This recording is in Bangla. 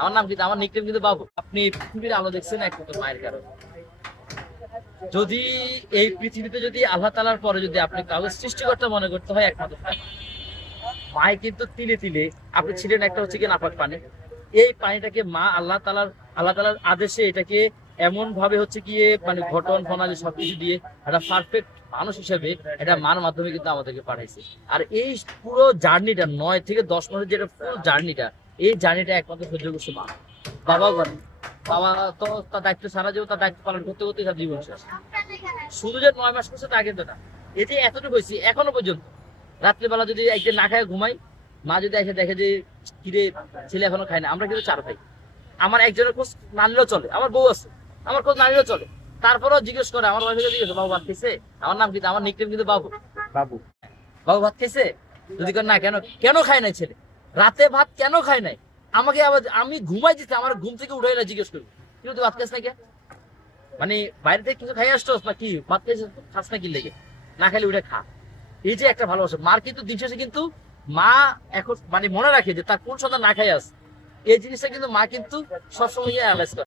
আমার নাম কিন্তু, আমার নিকনেম কিন্তু বাবু। আপনি পৃথিবীর আলো দেখছেন একমাত্র মায়ের কারণে। যদি এই পৃথিবীতে যদি আল্লাহ তাআলার পরে যদি আপনি কাউকে সৃষ্টিকর্তা মনে করতে হয়, একমাত্র মায় কিন্তু তিলে তিলে, আপনি ছিলেন একটা হচ্ছে কি নাপাক পানি, এই পানিটাকে মা আল্লাহ তাআলার আদেশে এটাকে এমন ভাবে হচ্ছে গিয়ে মানে ঘটন প্রণালী সবকিছু দিয়ে একটা পারফেক্ট মানুষ হিসেবে এটা মার মাধ্যমে কিন্তু আমাদেরকে পাঠাইছে। আর এই পুরো জার্নিটা 9 থেকে 10 মাসের যেটা ফুল জার্নিটা, এই জার্নিটা একমাত্র সহ্য করছে মা। বাবাও করেন, বাবা তো তার দায়িত্ব সারা জীবন তার দায়িত্ব পালন করতে করতে তার জীবন শেষ। শুধু যে 9 মাস করছে তা কিন্তু না, এতে এতটুকু হয়েছে এখনো পর্যন্ত রাত্রিবেলা যদি একদিন না খায় ঘুমাই, মা যদি এসে দেখে যে কিরে ছেলে এখনো খায় না, আমরা কিন্তু 4 ভাই, আমার একজনের খোঁজ না নিলেও চলে, আমার বউ আছে, আমার খোঁজ না নিলেও চলে, তারপরেও জিজ্ঞেস করে, আমার ওয়াইফকে জিজ্ঞেস, বাবু ভাত খেয়েছে? আমার নাম কিন্তু, আমার নিকনেম কিন্তু বাবু। বাবু, বাবু ভাত খেয়েছে? যদি না, কেন কেন খায় নাই ছেলে, রাতে ভাত কেন খায় নাই, আমাকে আবার আমি ঘুমাই দিতে আমার ঘুম থেকে উঠে না জিজ্ঞেস করবো, কিন্তু তুই ভাত খাস না কে, মানে বাইরে থেকে কিছু খাই আসছোস না কি, ভাত খাইছিস খাস না কি লেগে, না খাইলে উঠে খা। এই যে একটা ভালোবাসা মার, কিন্তু দিন শেষে কিন্তু মা এখন মানে মনে রাখে যে তার কোন সন্তান না খাই আছে, এই জিনিসটা কিন্তু মা কিন্তু সবসময় অ্যানালাইজ করে।